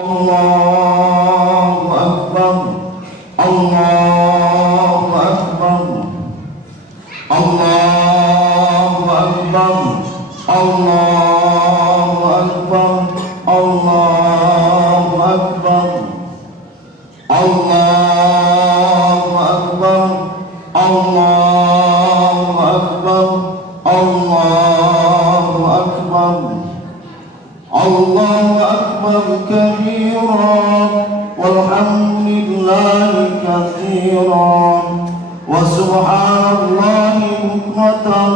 Allahu Akbar, Allahu Akbar, Allahu Akbar, Allahu Akbar, Allahu Akbar, Allahu Akbar, Allahu Akbar, Allahu Akbar, Allahu Akbar kabira walhamdulillahi katsiran wa subhanallahi bukratan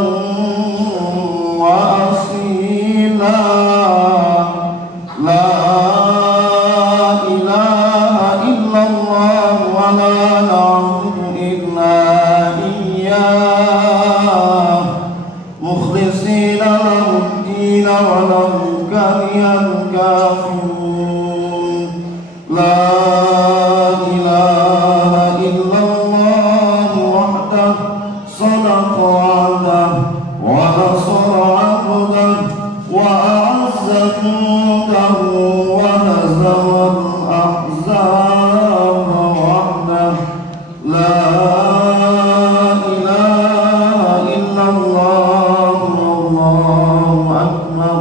wa asila. La ilaha illallah wa la na'budu illa iyyah mukhlishina lahu-d-din wa law karihal kafirun. La ilaha illallah wahdahu sadaqa wa'dahu wa nasara 'abdahu wa a'azza jundahu wa hazama al-ahzaba wahdahu. La ilaha illallah, Allahu akbar,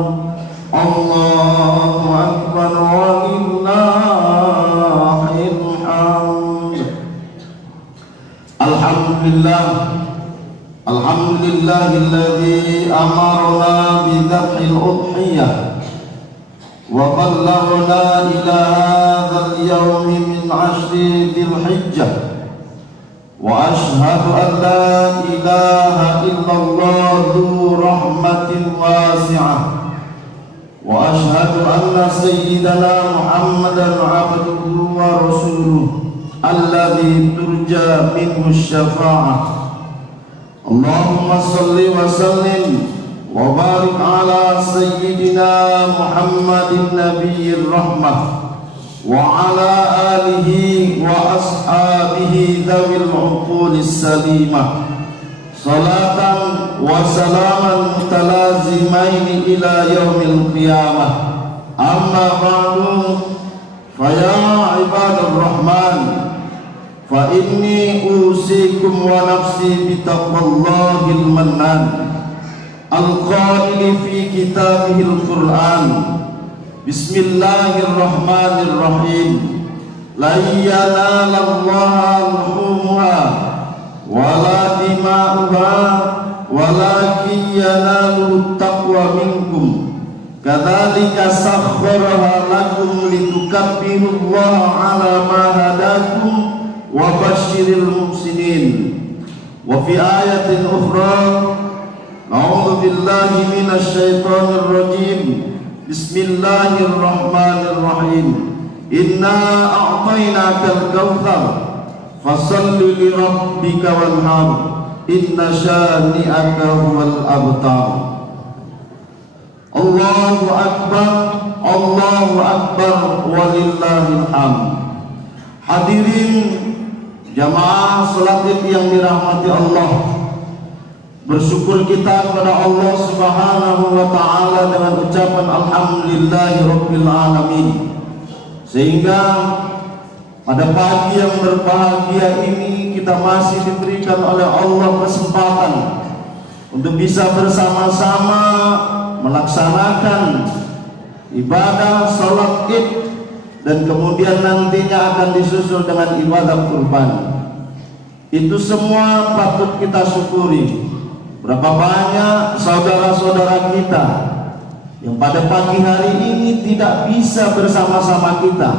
Allahu akbar walillahil hamd. Alhamdulillah, alhamdulillahilladzi amarna bi dzabhil udhiyah wa ballaghna ila hadzal yawmi min 'ashri dzil hijjah. Wa ashhadu an la ilaha illallah dzu rahmatin wasi'ah. Wa ashhadu anna sayyidana Muhammadan 'abduhu wa rasuluhu alladzi turja minhu syafa'ah. Allahumma salli wa sallim wa barik ala sayyidina Muhammadin nabiyyir rahmah wa ala alihi wa ashabihi dzawil uqulis salimah. Salatan wa salaman mutalazimain ila yaumil qiyamah. Amma ba'du, fa ya ibadur rahman, fa inni usikum wa nafsi bi taqwallahil mannan al-qaili fi kitabihil Qur'an. Bismillahirrahmanirrahim. La yanalallaha luhumuha wala dima'uha walakin yanaluhu taqwa minkum. Kadzalika sakhkharaha lakum litukabbirullaha 'ala ma hadakum wa basyiril muhsinin. Wa fi ayatin ukhra, a'udzu billahi minasy syaithanir rajim. Bismillahirrahmanirrahim. Inna a'tainakal kautsar fasalli li rabbika wanhar inna syani'aka huwal abtar. Allahu akbar, Allahu akbar walillahil hamd. Hadirin jamaah salat Id yang dirahmati Allah, bersyukur kita kepada Allah Subhanahu wa taala dengan ucapan alhamdulillahirabbil alamin, sehingga pada pagi yang berbahagia ini kita masih diberikan oleh Allah kesempatan untuk bisa bersama-sama melaksanakan ibadah salat Id, dan kemudian nantinya akan disusul dengan ibadah kurban. Itu semua patut kita syukuri. Berapa banyak saudara-saudara kita yang pada pagi hari ini tidak bisa bersama-sama kita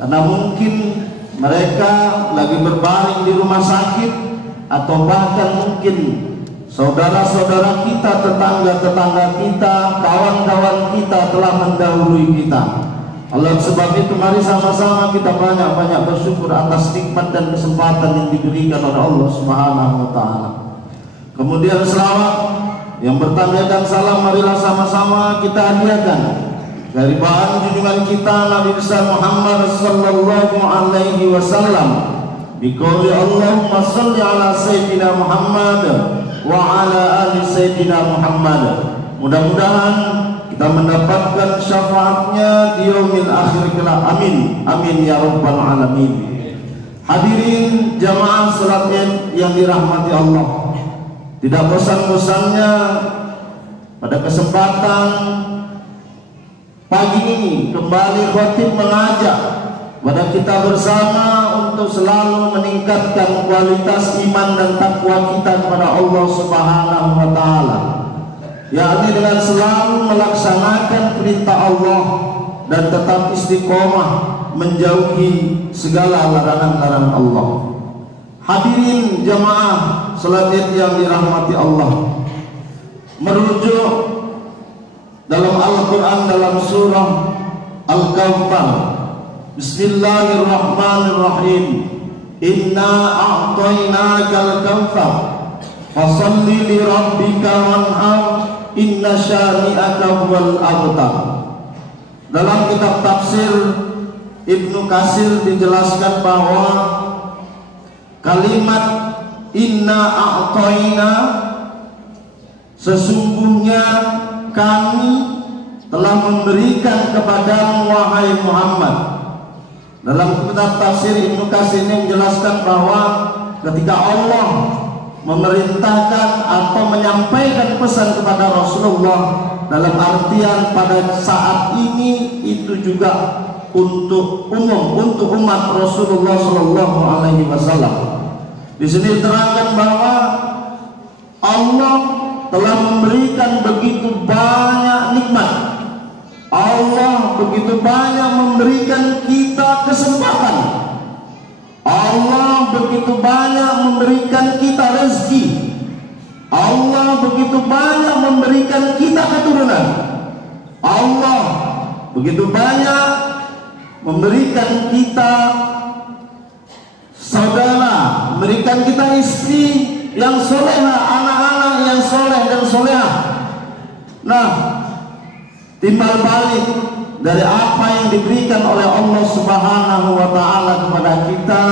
karena mungkin mereka lagi berbaring di rumah sakit, atau bahkan mungkin saudara-saudara kita, tetangga-tetangga kita, kawan-kawan kita telah mendahului kita. Oleh sebab itu mari sama-sama kita banyak-banyak bersyukur atas nikmat dan kesempatan yang diberikan oleh Allah Subhanahu wa taala. Kemudian selawat yang bertanda dan salam marilah sama-sama kita hadiahkan dari bahan junjungan kita Nabi besar Muhammad sallallahu alaihi wasallam. Biqouli Allahumma salli ala sayyidina Muhammad wa ala ali sayyidina Muhammad. Mudah-mudahan kita mendapatkan syafaatnya di yaumil akhir kelak. Amin, amin ya rabbal alamin. Hadirin jamaah salat Id yang dirahmati Allah, tidak bosan-bosannya pada kesempatan pagi ini kembali khatib mengajak pada kita bersama untuk selalu meningkatkan kualitas iman dan takwa kita kepada Allah Subhanahu wa taala, yakni dengan selalu melaksanakan perintah Allah dan tetap istiqomah menjauhi segala larangan-larangan Allah. Hadirin jamaah salat Id yang dirahmati Allah, merujuk dalam Al-Quran dalam surah Al-Kawthar, Bismillahirrahmanirrahim, Inna a'tainakal kawthar fasalli li rabbika wanhar inna syani'aka huwal abtar. Dalam kitab tafsir Ibnu Katsir dijelaskan bahwa kalimat inna a'taina, sesungguhnya kami telah memberikan kepadamu wahai Muhammad. Dalam kitab tafsir Ibnu Katsir ini menjelaskan bahwa ketika Allah memerintahkan atau menyampaikan pesan kepada Rasulullah, dalam artian pada saat ini itu juga untuk umum, untuk umat Rasulullah Shallallahu Alaihi Wasallam. Di sini diterangkan bahwa Allah telah memberikan begitu banyak nikmat. Allah begitu banyak memberikan kita kesempatan. Allah begitu banyak memberikan kita rezeki. Allah begitu banyak memberikan kita keturunan. Allah begitu banyak memberikan kita saudara, memberikan kita istri yang soleha, anak-anak yang soleh dan soleha. Nah, timbal balik dari apa yang diberikan oleh Allah Subhanahu wa taala kepada kita,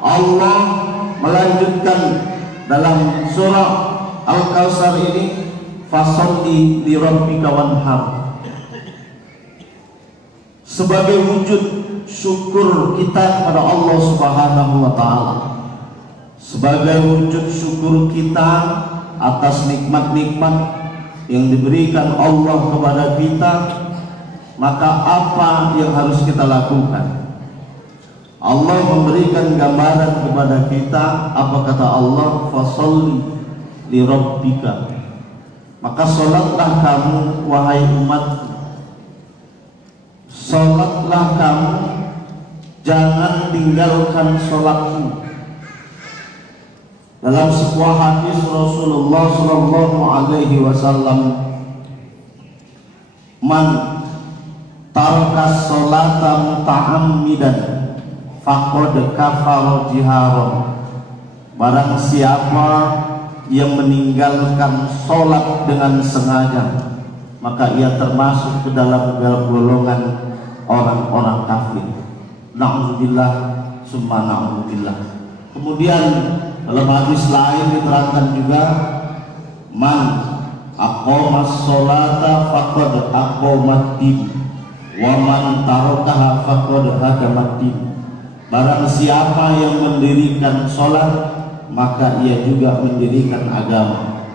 Allah melanjutkan dalam surah Al-Kautsar ini, fasholli li rabbika wanhar, sebagai wujud syukur kita kepada Allah Subhanahu wa taala, sebagai wujud syukur kita atas nikmat-nikmat yang diberikan Allah kepada kita, maka apa yang harus kita lakukan? Allah memberikan gambaran kepada kita, apa kata Allah? Fasholli li rabbika, maka sholatlah kamu wahai umatku, sholatlah kamu, jangan tinggalkan sholatmu. Dalam sebuah hadis Rasulullah Shallallahu Alaihi Wasallam, man taraka sholata muta'ammidan faqad kafara jiharon, barang siapa yang meninggalkan sholat dengan sengaja, maka ia termasuk ke dalam golongan orang-orang kafir. Na'udzubillah summa na'udzubillah. Kemudian dalam hadis lain diterangkan juga, man aqamas sholata faqad aqamat din wa man tarakaha faqad hadamat din. Barang siapa yang mendirikan sholat, maka ia juga mendirikan agama.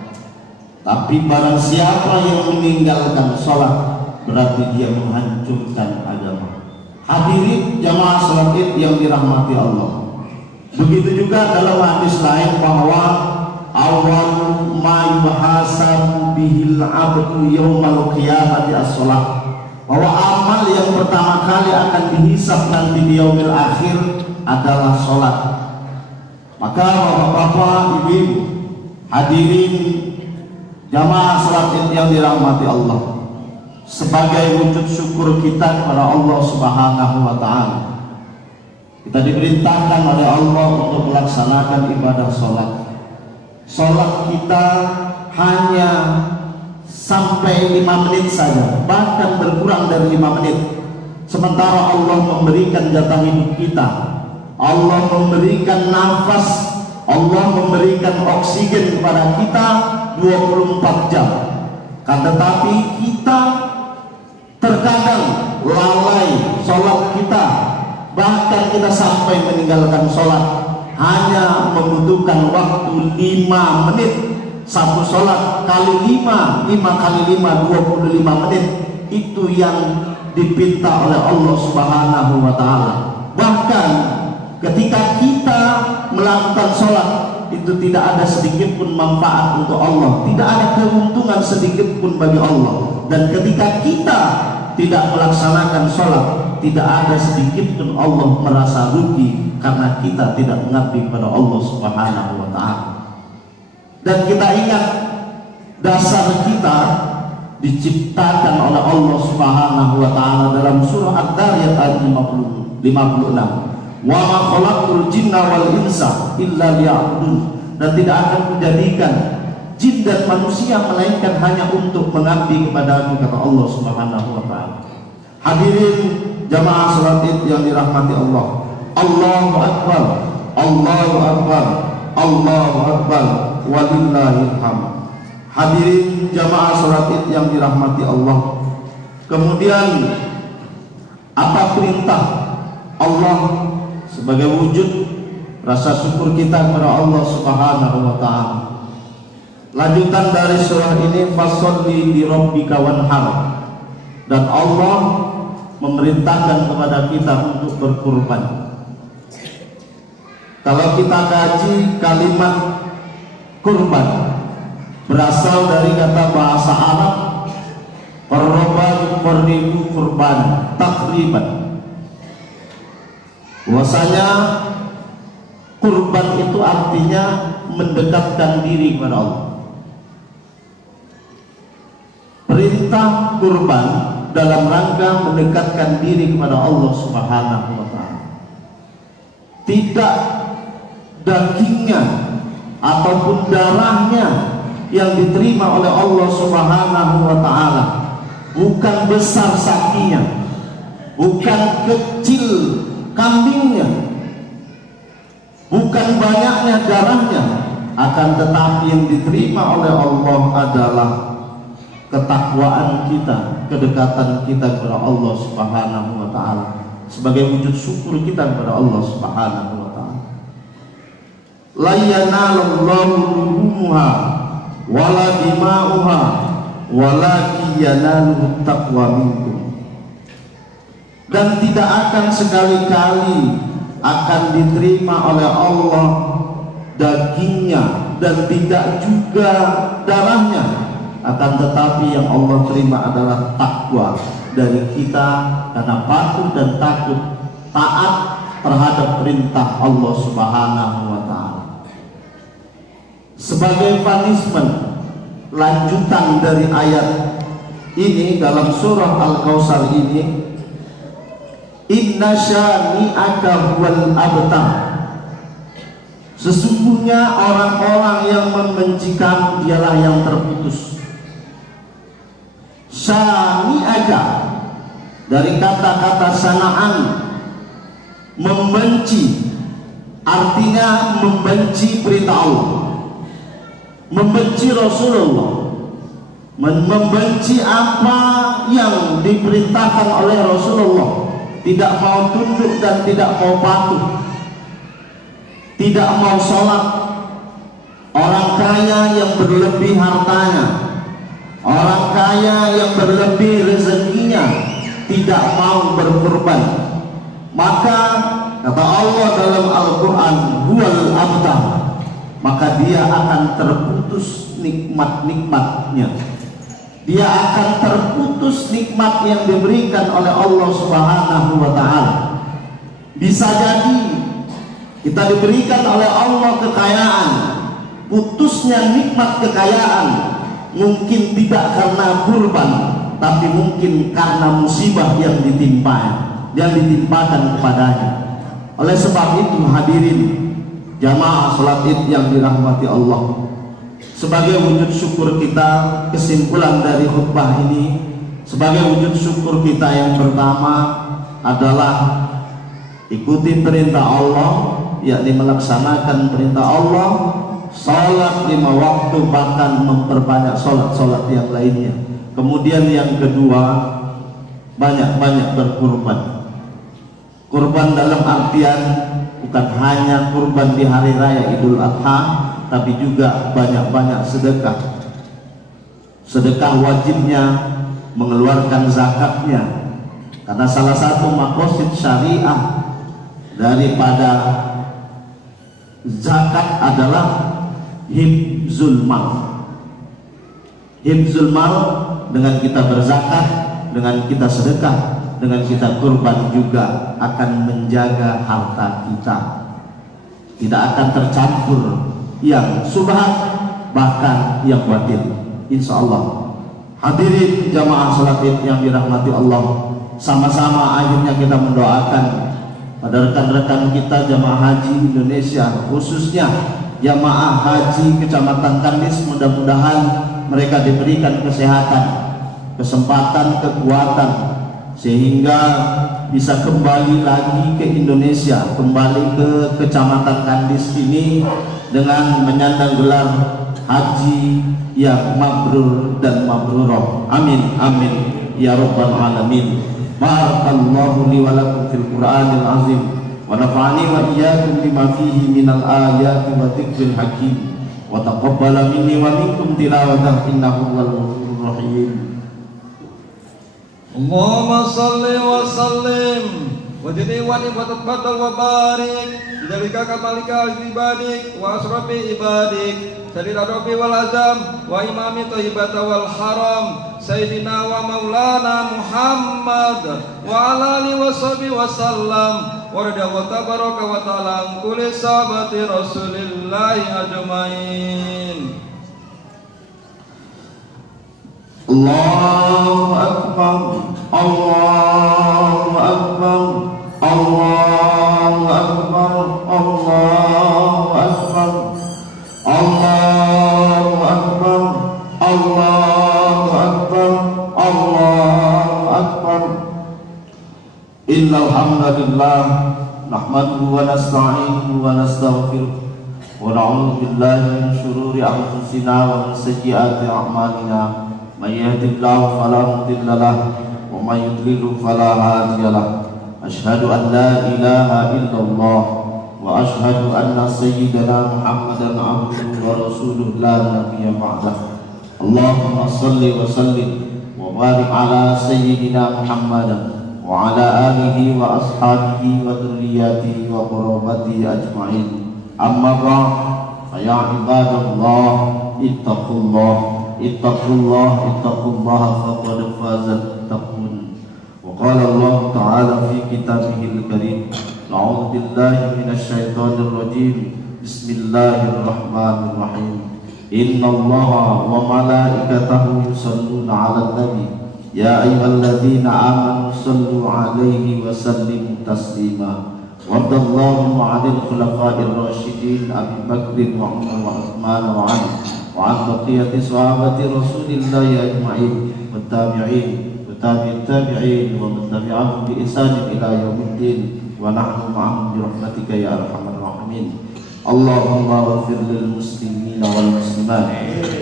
Tapi barang siapa yang meninggalkan sholat, berarti dia menghancurkan agama. Hadirin jamaah salat Id yang dirahmati Allah, begitu juga dalam hadis lain bahwa awal ma yuhasabu bihil abdu yaumal qiyamati as-shalah, bahwa amal yang pertama kali akan dihisab nanti di yaumil akhir adalah sholat. Maka bapak-bapak, ibu-ibu, hadirin jamaah salat Id yang dirahmati Allah, sebagai wujud syukur kita kepada Allah Subhanahu wa taala, kita diperintahkan oleh Allah untuk melaksanakan ibadah sholat. Sholat kita hanya sampai 5 menit saja, bahkan berkurang dari 5 menit. Sementara Allah memberikan jatah hidup kita, Allah memberikan nafas, Allah memberikan oksigen kepada kita 24 jam. Kan tetapi kita terkadang lalai sholat kita, bahkan kita sampai meninggalkan sholat hanya membutuhkan waktu 5 menit. Satu sholat kali 5 kali 5 25 menit, itu yang dipinta oleh Allah Subhanahu wa Ta'ala. Bahkan ketika kita melakukan sholat, itu tidak ada sedikit pun manfaat untuk Allah, tidak ada keuntungan sedikit pun bagi Allah. Dan ketika kita tidak melaksanakan sholat, tidak ada sedikit pun Allah merasa rugi karena kita tidak mengabdi kepada Allah Subhanahu wa Ta'ala. Dan kita ingat, dasar kita diciptakan oleh Allah Subhanahu wa Ta'ala dalam surah Ad-Dariyat ayat 56. Wa ma khalaqtul jinna wal insa illa liya'budun. Dan tidak akan menjadikan jin dan manusia melainkan hanya untuk mengabdi kepadamu, kata Allah Subhanahu wa Ta'ala. Hadirin jamaah salat Id yang dirahmati Allah, Allahu Akbar, Allahu Akbar, Allahu Akbar, walillahil hamd. Hadirin jamaah salat Id yang dirahmati Allah. Kemudian apa perintah Allah sebagai wujud rasa syukur kita kepada Allah Subhanahu wa Ta'ala? Lanjutan dari surah ini, fasholli li rabbika wanhar. Dan Allah memerintahkan kepada kita untuk berkurban. Kalau kita kaji kalimat kurban, berasal dari kata bahasa Arab qarraba yuqarribu kurban takriban. Bahwasanya kurban itu artinya mendekatkan diri kepada Allah. Perintah kurban dalam rangka mendekatkan diri kepada Allah Subhanahu wa Ta'ala. Tidak dagingnya ataupun darahnya yang diterima oleh Allah Subhanahu wa Ta'ala, bukan besar sakinya, bukan kecil kambingnya, bukan banyaknya darahnya, akan tetapi yang diterima oleh Allah adalah ketakwaan kita, kedekatan kita kepada Allah Subhanahu wa Ta'ala, sebagai wujud syukur kita kepada Allah Subhanahu wa Ta'ala. La yanalallahu luhumuha wala dima'uha walakin yanaluhu taqwa minkum. Dan tidak akan sekali-kali akan diterima oleh Allah dagingnya dan tidak juga darahnya, akan tetapi yang Allah terima adalah takwa dari kita, karena patuh dan takut taat terhadap perintah Allah Subhanahu wa Ta'ala. Sebagai punishment, lanjutan dari ayat ini dalam surah Al-Kautsar ini, inna syani'aka huwal abtar. Sesungguhnya orang-orang yang membenci kamu dialah yang terputus. Syani'aka dari kata-kata sana'an, membenci, artinya membenci perintah Allah, membenci Rasulullah, membenci apa yang diperintahkan oleh Rasulullah, tidak mau tunduk dan tidak mau patuh, tidak mau sholat. Orang kaya yang berlebih hartanya, orang kaya yang berlebih rezekinya, tidak mau berkorban, maka kata Allah dalam Al-Quran, huwal abtar, maka dia akan terputus nikmat-nikmatnya. Dia akan terputus nikmat yang diberikan oleh Allah Subhanahu wa Ta'ala. Bisa jadi kita diberikan oleh Allah kekayaan, putusnya nikmat kekayaan mungkin tidak karena kurban, tapi mungkin karena musibah yang ditimpakan kepadanya. Oleh sebab itu hadirin jamaah salat Id yang dirahmati Allah, sebagai wujud syukur kita, kesimpulan dari khutbah ini, sebagai wujud syukur kita yang pertama adalah ikuti perintah Allah, yakni melaksanakan perintah Allah, salat 5 waktu, bahkan memperbanyak salat-salat yang lainnya. Kemudian yang kedua, banyak-banyak berkurban. Kurban dalam artian bukan hanya kurban di hari raya Idul Adha, tapi juga banyak-banyak sedekah. Sedekah wajibnya mengeluarkan zakatnya, karena salah satu maqasid syariah daripada zakat adalah hifzul mal. Hifzul mal, dengan kita berzakat, dengan kita sedekah, dengan kita kurban juga akan menjaga harta kita, tidak akan tercampur yang subhat bahkan yang batil, insya Allah. Hadirin jamaah salat Id yang dirahmati Allah, sama-sama akhirnya kita mendoakan pada rekan-rekan kita jamaah haji Indonesia, khususnya jamaah haji Kecamatan Kandis. Mudah-mudahan mereka diberikan kesehatan, kesempatan, kekuatan, sehingga bisa kembali lagi ke Indonesia, kembali ke Kecamatan Kandis ini dengan menyandang gelar haji yang mabrur dan mabrurah. Amin amin ya rabbal alamin. Barakallahu li wa lakum fil Qur'anil azim wa nafa'ani wa iyyakum bima fihi minal ayati wa dzikril hakim. Wa taqabbala minni wa minkum tilawatan innahu wal ghafurur rahim. Allahumma salli wa sallim wa jini wa taqabbal wa barik bidzalika kamalika ibadik wa asrafi ibadik sadida rabbi wal azam wa imami thayyibata wal haram sayyidina wa maulana Muhammad wa ala alihi wa sahbihi wa sallam wa radiyallahu tabaraka wa ta'ala an kulli sahabati rasulillahi ajmain. Allahu akbar, Allahu akbar, Allahu akbar, Allahu akbar, Allahu akbar, Allahu akbar, Allahu akbar. Innal hamdalillah nahmaduhu wa nasta'inuhu wa nastaghfiruh wa na'udzu billahi min shururi anfusina wa min sayyiati a'malina. Man yahdihillahu fala mudilla lahu wa man yudlil fala hadiya lahu. Asyhadu an la ilaha illallah wa asyhadu anna sayyidana Muhammadan abduhu wa rasuluhu la nabiyya ba'dah. Allahumma shalli wa sallim wa barik ala sayyidina Muhammadan wa ala alihi wa ashabihi wa dhurriyyatihi wa qurabatihi ajma'in. Amma ba'd, fa ya ibadallah ittaqullah ittaqullah ittaqullaha faqad fazal muttaqun. Wa qala Allah ta'ala fi kitabihil karim, a'udzu billahi minasyaitonir rajim, bismillahirrahmanirrahim. Innallaha wa malaikatahu yusholluna 'alan nabi ya ayyuhalladzina amanu shallu 'alaihi wa sallimu taslima. Wadallahu 'anil khulafa'ir rasyidin Abi Bakr wa Umar wa Utsman wa 'Ali wa 'an baqiyati sahabati Rasulillah ajma'in wa tabi'in wa tabi'it tabi'in wa man tabi'ahum bi ihsan ila yaumiddin wa nahnu ma'ahum bi rahmatika ya arhamar rahimin. Allahumma ighfir lil muslimina wal muslimat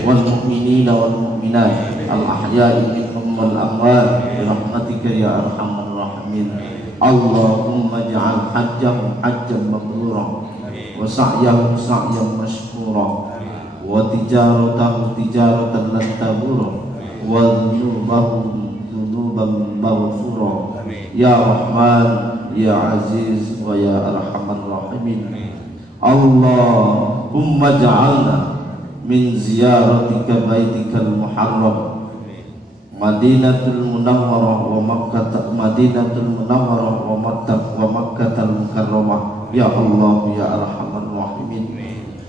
wal mu'minina wal mu'minat al ahya'i minhum wal amwat bi rahmatika ya arhamar rahimin. Allahumma ja'al hajjahum hajjan mabrura wa sa'yahum sa'yan mashkura wa tijaratahu tijaratan lan tabura wa dhunubahum dhunuban maghfura ya Rahman ya Aziz wa ya Arhamar Rahimin. Allahumma ja'alna min ziyaratika baitikal muharram Madinatul Munawwarah wa Makkah, Madinatul Munawwarah wa Makkatal Mukarramah ya Allah ya Arhamar Rahimin.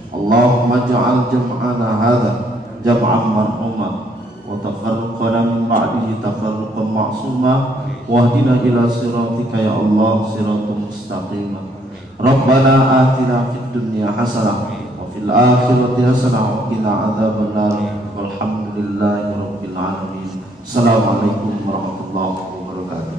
Allahumma ja'al jam'ana hadha jam'an marhuma wa tafarruqana min ba'dihi tafarruqan ma'suma wahdina ila siratika ya Allah siratan mustaqima. Rabbana atina fid dunya hasanah wa fil akhirati hasanah wa qina adzabannar walhamdulillahi rabbil alamin. Assalamualaikum warahmatullahi wabarakatuh.